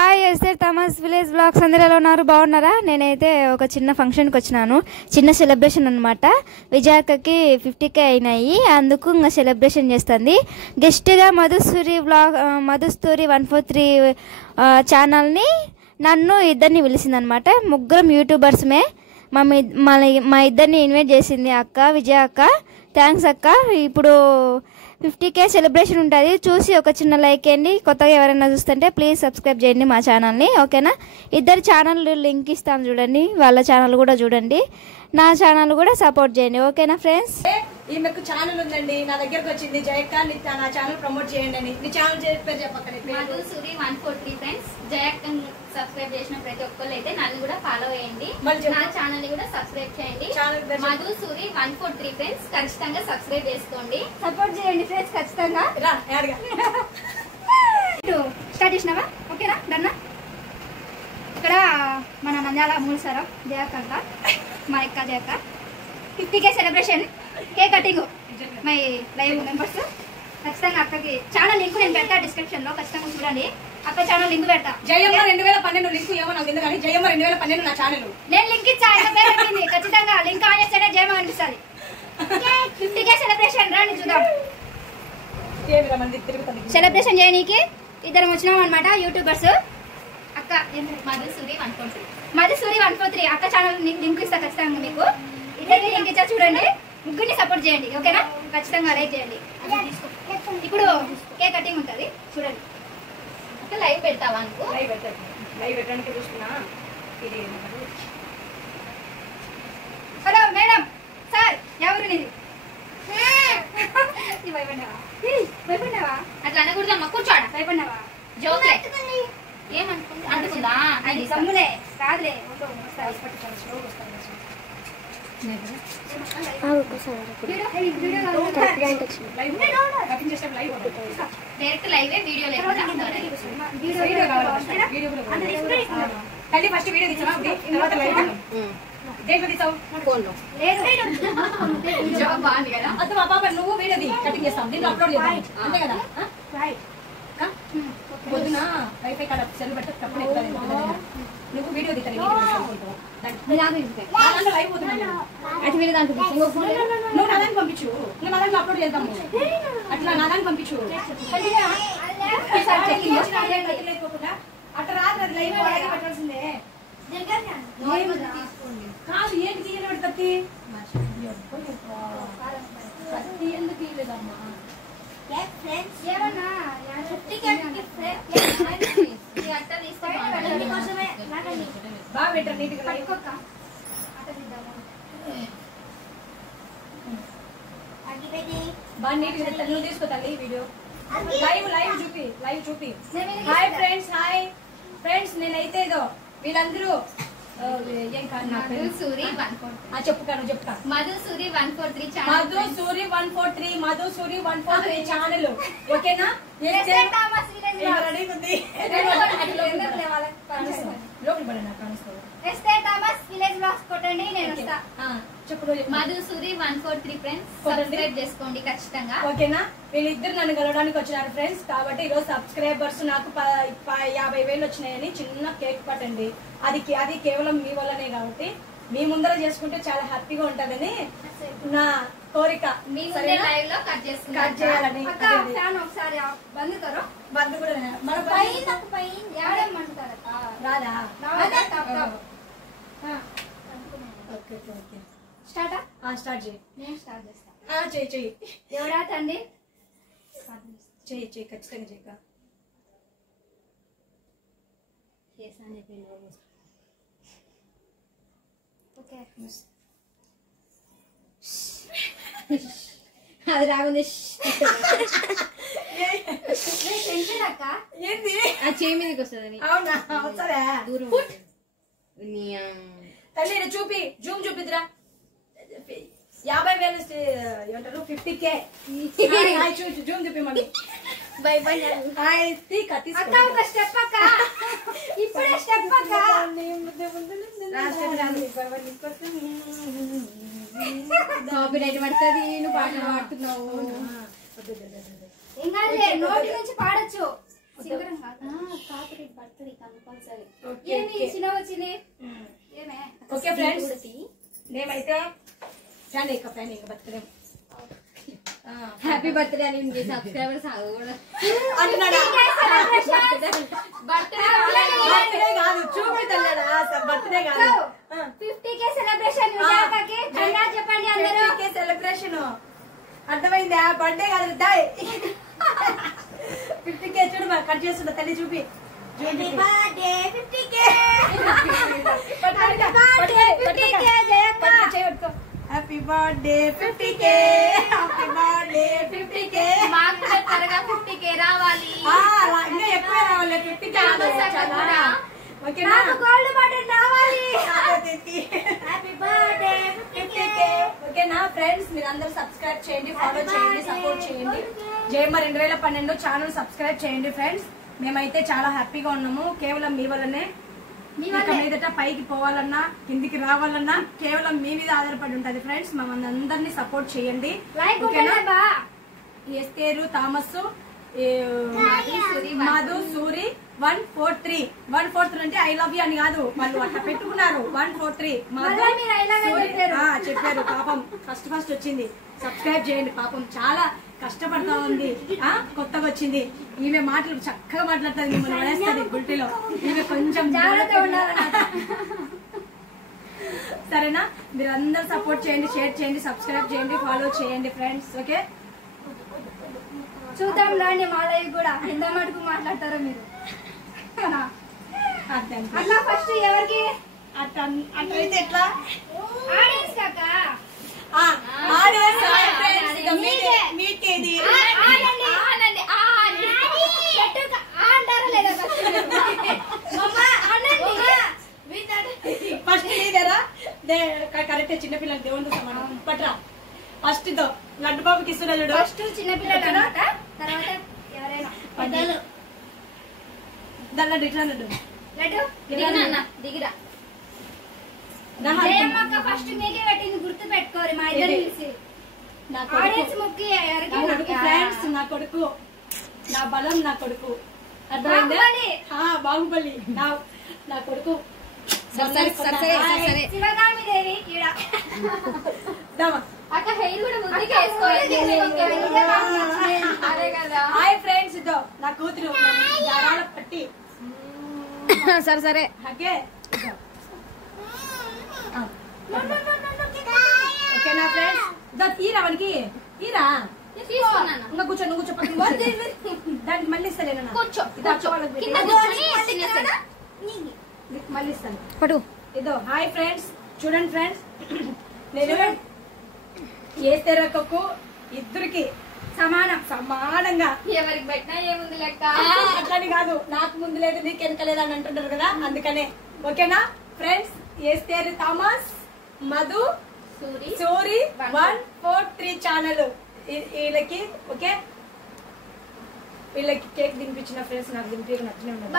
Hi Esther Thomas village blogs అందరూ ఎలా ఉన్నారు? బాగున్నారా? నేనైతే ఒక చిన్న ఫంక్షన్కి వచ్చినాను, చిన్న సెలబ్రేషన్ అనమాట. విజయక్కకి 50K అయినాయి, అందుకు ఇంకా సెలబ్రేషన్ చేస్తుంది. గెస్ట్గా మధుస్తూరి 143 ఛానల్ని నన్ను ఇద్దరిని పిలిచిందనమాట. ముగ్గురం యూట్యూబర్స్మే. మా ఇద్దరిని ఇన్వైట్ చేసింది అక్క, విజయ అక్క. థ్యాంక్స్ అక్క. ఇప్పుడు 50K సెలబ్రేషన్ ఉంటుంది, చూసి ఒక చిన్న లైక్ చేయండి. కొత్తగా ఎవరైనా చూస్తుంటే ప్లీజ్ సబ్స్క్రైబ్ చేయండి మా ఛానల్ని, ఓకేనా? ఇద్దరు ఛానల్ లింక్ ఇస్తాను చూడండి, వాళ్ళ ఛానల్ కూడా చూడండి, నా ఛానల్ కూడా సపోర్ట్ చేయండి, ఓకేనా ఫ్రెండ్స్? ఈమెకు ఛానల్ ఉందండి, నా దగ్గరకు వచ్చింది. జయక్క నా ఛానల్ ప్రమోట్ చేయండి అని. నీ ఛానల్ పేరు చెప్పకండి. మధుసూరి 143 ఫ్రెండ్స్. జయక్క సబ్స్క్రైబ్ చేసిన ప్రతి ఒక్కళ్ళు అయితే నన్ను కూడా ఫాలో చేయండి, నా ఛానల్ ని కూడా సబ్స్క్రైబ్ చేయండి. మధుసూరి 143 ఫ్రెండ్స్, ఖచ్చితంగా సబ్స్క్రైబ్ చేసుకోండి, సపోర్ట్ చేయండి ఫ్రెండ్స్, ఖచ్చితంగా. స్టార్ట్ చేసినావా? ఓకేనా? డన్నా. ఇక్కడ మన నంద్యాల మూలసరం జయక్క, మా అక్క జయక్క 50K celebration, cake cutting, my live members. ఖచ్చితంగా అక్కకి ఛానల్ లింక్ నేను పెడతా డిస్క్రిప్షన్ లో, ఖచ్చితంగా చూడండి. అక్క ఛానల్ లింక్ పెడతా. జయమ్మ 2012 లింక్ ఏమో నాకు తెలియదు కానీ జయమ్మ 2012 నా ఛానల్ నేను లింక్ ఇచ్చా, ఖచ్చితంగా లింక్ ఆన్ చేస్తేనే జయమ్మ అనిపిస్తుంది. 50K సెలబ్రేషన్ రండి చూద్దాం. సెలబ్రేషన్ చేయనీకి ఇద్దరం వచ్చినాం అనమాట, యూట్యూబర్స్. అక్క మధుసూరి 143 అక్క ఛానల్ లింక్ ఇస్తా ఖచ్చితంగా మీకు. ఇద్దరికి లింక్ ఇచ్చా చూడండి, ముగ్గురిని సపోర్ట్ చేయండి, ఓకేనా? ఖచ్చితంగా లైక్ చేయండి. ఇప్పుడు కేక్ కటింగ్ ఉంటుంది చూడండి. లైవ్ పెడతావా? అనుకో లైవ్ పెట్టడానికి చూస్తున్నా. హలో మేడం, సార్, ఎవరు నీది? భయపడినావా? అట్లా అనకూడదమ్మా, కూర్చోడ. భయపడినావా? జోక్లే ఏమనుకుందా? అది సమ్ములే కాదులే. డైరెక్ట్ లైవే, వీడియో లేకుండా ఫస్ట్ వీడియో తీసావా? తర్వాత లైవ్ దేంట్లో తీసావు? ఫోన్లో. బాగుంది కదా. అదే మా పాప నువ్వు వీడియో కటింగ్ చేస్తాం, దీంట్లో అప్లోడ్ చేద్దాం, అంతే కదా? పొద్దున వైఫై కార్డ్ సెల్ పెట్టేటప్పుడు నువ్వు వీడియో తీస్తాను, లైవ్ పోతున్నాను. నువ్వు నా దాన్ని పంపించు, నువ్వు నా దాంట్లో అప్లోడ్ చేద్దాము. అట్లా నా దాన్ని పంపించు. అట్లా రాదు, అది లైవ్ పెట్టాల్సిందే కాదు. ఏంటి తీయలేదు కత్తి? కత్తి ఎందుకు తీయలేదమ్మా? బాగా పెట్టారు నీట్గా. బాగా నీట్గా పెట్టారు. నువ్వు తీసుకోతాలి వీడియో లైవ్ చూపి. హాయ్ ఫ్రెండ్స్, నేనైతే ఇదో వీళ్ళందరూ ఏం కాదు. మధుసూరి 143 చెప్పుకా. మధుసూరి 143 ఛానల్, ఓకేనా? మధుసూరి 143 ఫ్రెండ్స్, సబ్స్క్రైబ్ చేసుకోండి ఖచ్చితంగా, ఓకేనా? వీళ్ళిద్దరు నన్ను కలవడానికి వచ్చినారు ఫ్రెండ్స్, కాబట్టి ఈరోజు సబ్స్క్రైబర్స్ నాకు 50,000 వచ్చినాయని చిన్న కేక్ పట్టండి. అది కేవలం మీ వల్లనే, కాబట్టి మీ ముందర చేసుకుంటే చాలా హ్యాపీగా ఉంటదని నా కోరిక. కట్ చేయాలని. బంద్ కూడా రాదా? ఓకే స్టార్ట్ చేయి. చెయ్యి ఎవరా తండ్రి? చెయ్యి ఖచ్చితంగా చేయక. అది రాగుంది. ఏంది చేయి మీదకి వస్తుంది. అవునా? వస్తారా? తల్లి చూపి, జూమ్ చూపిద్రా. 50,000 ఏమంటారు? 50K జూమ్ చూపి మమ్మీ. ఒక స్టెప్ అక్క, ఇప్పుడే స్టెప్ అక్క. కాపీరైట్ పడుతుంది, నువ్వు పాట పాడుతున్నావు. ఇంకా నోటి నుంచి పాడొచ్చు. ఓకే ఫ్రెండ్స్, మేమైతే ఫ్యాన్ ఇంకా బర్త్డే హ్యాపీ బర్త్డే అని సబ్స్క్రైబర్స్ బర్త్డే కాదు చూపిద్దన్నాడా, బర్త్డే కాదు 50K సెలబ్రేషన్ చెప్పండి అందరూ. 50K సెలబ్రేషన్ అర్థమైందా? బర్త్డే కాదు దాయ్ 50K చూడు మరి కట్ చేస్తున్నా తల్లి చూపి. Happy birthday 50K happy birthday 50K happy birthday 50K. మాకు త్వరగా 50K రావాలి, ఇంకా ఎక్కువ రావాలి 50K. ఓకేనా? గోల్డ్ బటన్ రావాలి. Happy birthday 50K. ఓకేనా ఫ్రెండ్స్, మీరు అందరూ సబ్స్క్రైబ్ చేయండి, ఫాలో చేయండి, సపోర్ట్ చేయండి. జయమ్మ 2012 ఛానల్ సబ్స్క్రైబ్ చేయండి ఫ్రెండ్స్. మేమైతే చాలా హ్యాపీగా ఉన్నాము, కేవలం మీ వల్లనే. ఇక మీదట పైకి పోవాలన్నా కిందికి రావాలన్నా కేవలం మీ మీద ఆధారపడి ఉంటది ఫ్రెండ్స్. మమ్మల్ని అందరినీ సపోర్ట్ చేయండి. ఎస్తేరు థామస్ మధు సూరి 143 అంటే ఐ లవ్ యూ అని కాదు, వాళ్ళు అట్లా పెట్టుకున్నారు 143 చెప్పారు. పాపం ఫస్ట్ వచ్చింది, సబ్స్క్రైబ్ చేయండి. పాపం చాలా కష్టపడతా ఉంది, కొత్తగా వచ్చింది. ఈమె మాటలు చక్కగా మాట్లాడుతుంది, మిమ్మల్ని పడేస్తుంది గుల్టీలో. ఈమె కొంచెం జాగ్రత్త ఉండాలి. సరేనా? మీరు అందరు సపోర్ట్ చేయండి, షేర్ చేయండి, సబ్స్క్రైబ్ చేయండి, ఫాలో చేయండి ఫ్రెండ్స్. ఓకే, చూద్దాం రాండి మా లైవ్ కూడా ఎంత మటుకు మాట్లాడతారో మీరు. అట్లా ఫస్ట్ ఎవరికి అట్లయితే ఎట్లా? ఆడియన్స్ కాక మీకేది ఫస్ట్ నీదేరా? కరెక్ట్, చిన్నపిల్లలు దేవుడు సమానం. పట్రా ఫస్ట్ ఇదో లడ్డు బాబుకి ఇస్తున్నా చూడు. ఫస్ట్ చిన్నపిల్లలు అన్నమాట, తర్వాత ఎవరైనా పెద్దలు. దాని ఇట్లా లడ్డు దిగిరా. జయమ్మక్క ఫస్ట్ మీకే పెట్టింది, గుర్తు పెట్టుకోరు మా ఇద్దరు కలిసి. ఆడియన్స్ ముక్కి ఫ్రెండ్స్, నా కొడుకు, నా బలం, నా కొడుకు. అర్థమైందా? బాహుబలి నా కొడుకు. శివగామి దేవి అక్క హెయిర్ కూడా ముందుగా వేసుకోవాలి. అదే కదా. హాయ్ ఫ్రెండ్స్, ఇదో నా కూతురు పట్టి. సరే ఓకే. ఓకేనా ఫ్రెండ్స్? తీరా వానికి తీరా. ఇంకా కూర్చో, నువ్వు కూర్చో. దానికి మళ్ళీ ఇస్తాను, కూర్చో. మళ్ళీ ఇస్తాను పటు. ఇదో హాయ్ ఫ్రెండ్స్, చూడండి ఫ్రెండ్స్, నేను ఏస్తేరక్కకు ఇద్దరికి సమానంగా ఎవరికి పెట్టినా ఏముంది లెక్క. అట్లని కాదు, నాకు ముందు లేదు నీకు వెనక లేదు అని అంటుంటారు కదా, అందుకనే. ఓకేనా friends? Esther Thomas Madhu Suri 143 channel వీళ్ళకి. ఓకే, వీళ్ళకి కేక్ తినిపించిన ఫ్రెండ్స్, నాకు తినిపించి నచ్చనే ఉండదు.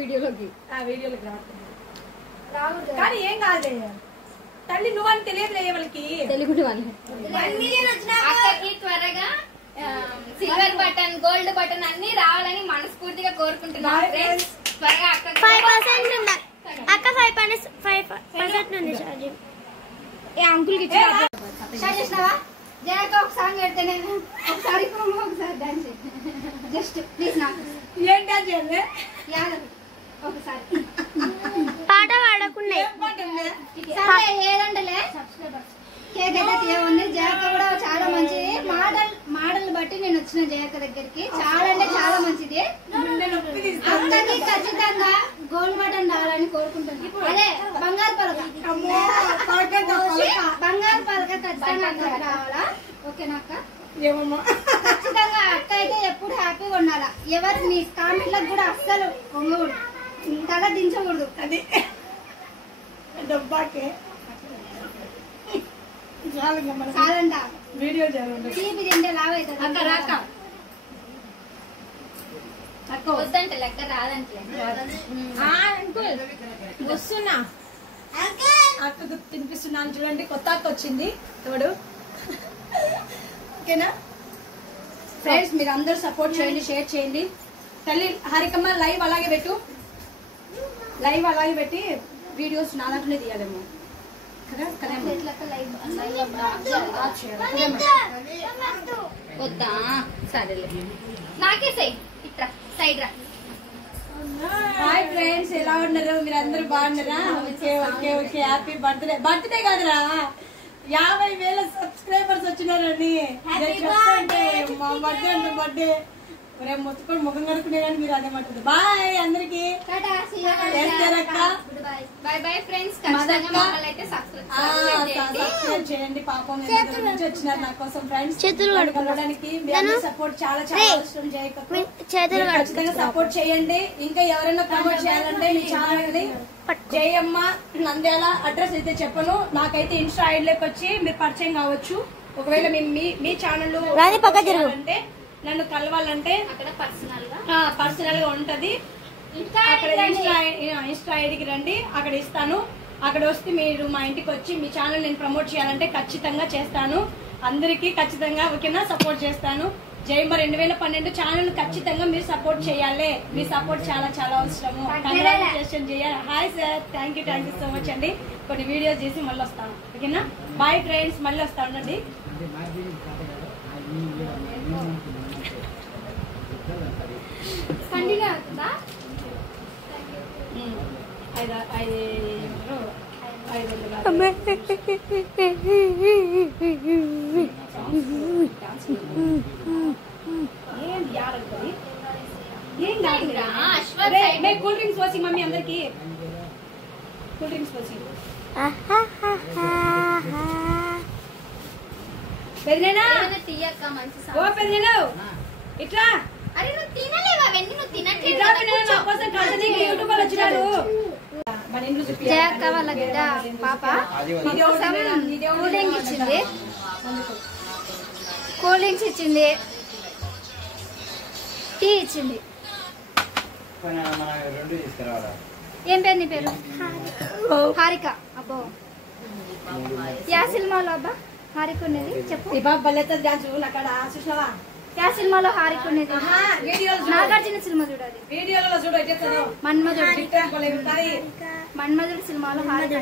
వీడియోలోకి కానీ ఏం కాదు తల్లి, నువ్వని తెలియదు వాళ్ళకి. అక్కకి త్వరగా సిల్వర్ బటన్, గోల్డ్ బటన్ అన్ని రావాలని మనస్ఫూర్తిగా కోరుకుంటున్నాను ఫ్రెండ్స్. త్వరగా అక్క 5% ఉంది ఛార్జింగ్. ఏ అంకుల్ కి స్టార్ట్ చేసినావా? జయక ఒక సాంగ్ పెడితే నేను ఒకసారి డాన్స్ జస్ట్ ప్లీజ్. నాకు ఏం డాన్స్ చేయాలి? ఒకసారి పాట పాడకుండా ఏదంటలే కేక్ అయితే తీయవుంది. జయక కూడా చాలా మంచిది. మాటలు బట్టి నేను వచ్చిన జయక దగ్గరికి. చాలా అంటే చాలా మంచిది. అందరికి ఖచ్చితంగా గోల్డ్ బటన్ రావాలని కోరుకుంటున్నాను. అదే బంగారు పలక ఖచ్చితంగా అక్కడికి రావాలా? ఓకేనా అక్క? ఖచ్చితంగా అక్క అయితే ఎప్పుడు హ్యాపీగా ఉండాలా. ఎవరు నీ కామెంట్లకు కూడా అస్సలు పొంగకూడదు, తల దించకూడదు. అది డబ్బాకే కాదంట వీడియో చేయాలంటే తీపి తింటే లావ్ అవుతుంది. అక్క రాక అక్క వద్దంటే లెక్క రాదంటే వస్తున్నా. అక్కకు తినిపిస్తున్నాను చూడండి. కొత్త అక్క వచ్చింది తోడు. ఓకేనా ఫ్రెండ్స్, మీరు అందరూ సపోర్ట్ చేయండి, షేర్ చేయండి. తల్లి హారికమ్మ లైవ్ అలాగే పెట్టు, లైవ్ అలాగే పెట్టి వీడియోస్ నా దాంట్లోనే తీయాలేమో కదా కదేమో. వద్దా సరేలే, నాకే సై ఇట్రా సైడ్ రా. హాయ్ ఫ్రెండ్స్, ఎలా ఉన్నారు? మీరు అందరూ బాగున్నారా? Okay okay okay. Happy birthday. Birthday కాదురా, 50,000 సబ్స్క్రైబర్స్ వచ్చినారని మా బర్త్డే అంటే బర్త్డే. మొత్తుకొని ముఖం కడుకునే కానీ మీరు అదే మాట్లాడు. బాయ్ అందరికి. By bye friends. సబ్స్క్రైబ్ చేయండి. పాపం నుంచి వచ్చినారు నా కోసం ఫ్రెండ్స్. కలవడానికి సపోర్ట్ చాలా చాలా అవసరం. ఖచ్చితంగా సపోర్ట్ చేయండి. ఇంకా ఎవరైనా ప్రమోట్ చేయాలంటే మీ ఛానల్ ని జయమ్మ నంద్యాల అడ్రస్ అయితే చెప్పను. నాకైతే ఇన్స్టా ఐడిలోకి వచ్చి మీరు పరిచయం కావచ్చు. ఒకవేళ మీ ఛానల్ అంటే నన్ను కలవాలంటే అక్కడ పర్సనల్ గా ఉంటది. అక్కడ ఇన్స్టా ఐడికి రండి, అక్కడ ఇస్తాను. అక్కడ వస్తే మీరు మా ఇంటికి వచ్చి మీ ఛానల్ నేను ప్రమోట్ చేయాలంటే ఖచ్చితంగా చేస్తాను. అందరికీ ఖచ్చితంగా ఓకేనా సపోర్ట్ చేస్తాను. జయమ్మ 2012 ఛానల్ ఖచ్చితంగా మీరు సపోర్ట్ చేయాలి. మీ సపోర్ట్ చాలా చాలా అవసరము. కంగ్రాచులేషన్ చేయాలి. Hi sir, thank you so much అండి. కొన్ని వీడియోస్ చేసి మళ్ళీ వస్తాను ఓకేనా. బాయ్ ఫ్రెండ్స్, మళ్ళీ వస్తాను అండి. కంటిన్యూ అవుతుందా? 5 కూల్ డ్రింక్స్ పోసి మమ్మీ అందరికి కూల్ డ్రింక్స్ పోసి. పెద్దనా తీయక్క మంచి ఓ పెద్దనా ఇట్లా. అరే నువ్వు తినలేవా? అవన్నీ నువ్వు తినట్లేదు. జయక్క వాళ్ళ బిడ్డ పాప కోసం కూల్ డ్రింక్స్ ఇచ్చింది. కూల్ డ్రింక్స్ ఇచ్చింది, టీ ఇచ్చింది. ఏం పేరు నీ పేరు? హారిక. అబ్బో యా సినిమాలో అబ్బా హారిక ఉన్నది చెప్పు. యా సినిమాలో హారిక ఉన్నది? నాగార్జున సినిమా చూడాలి. వీడియోలో చూడ మన్మధుడు సినిమాలో హారిక.